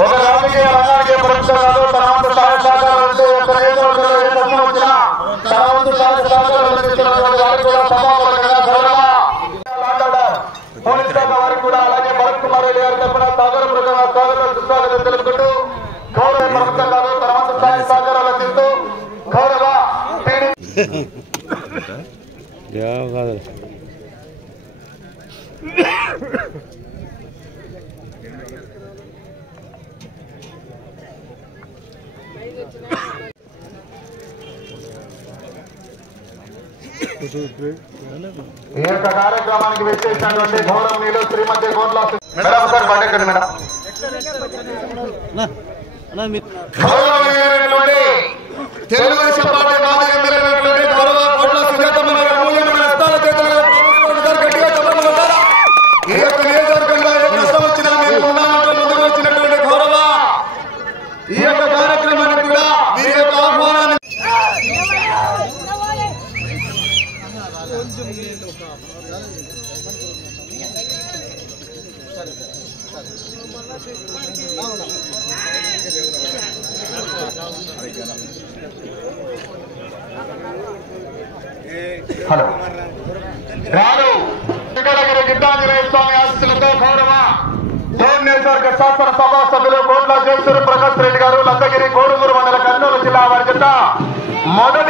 ఒక రాజకీయ రంగానికి పరిమితకాదు తన వంతు సహాయ సహకారాలు యొక్క నియోజకవర్గంలో ఏ కష్టం వచ్చినా తన వంతు సహాయ సహకారాలు అందిస్తున్నటువంటి వారికి కూడా సభాపూర్వకంగా గౌరవ పోలీస్ శాఖ వారికి కూడా అలాగే భరత్ కుమార్ రెడ్డి గారి తరఫున సాగరపూర్వకంగా స్వాగతం సుస్వాగతం తెలుపుకుంటూ గౌరవ ప్రభుత్వం కాదు తన వంతు సహాయ సహకారాలు అందిస్తూ గౌరవ ఈ యొక్క కార్యక్రమానికి విచ్చేసినటువంటి గౌరవనీయులు శ్రీమతి కోట్ల మేడం సార్ పండెక్కండి మేడం గౌరవనీయులైనటువంటి తెలుగుదేశం పార్టీ మాజీ ఎమ్మెల్యేటువంటి గౌరవ కోట్ల సుజాతమ్మ గారి అమూల్యమైన హస్తాల చేతులుగా గట్టిగా చెప్పడం ద్వారా ఈ యొక్క నియోజకవర్గంలో ఏ కష్టం వచ్చినా మేము ఉన్నామంటూ ముందుకు వచ్చినటువంటి గౌరవ ఈ యొక్క కార్యక్రమానికి కూడా వీరి యొక్క ఆహ్వానాన్ని హలో రాను వెంకటగిరి గిడ్డాంజనేయ స్వామి ఆశీస్సులతో గౌరవ తోర్ నియోజకవర్గ శాసనసభ సభ్యులు కోట్ల జయసూర్య ప్రకాష్ రెడ్డి గారు లద్దగిరి కోడుమూరు మండల కర్నూలు జిల్లా వారి జత మొదటి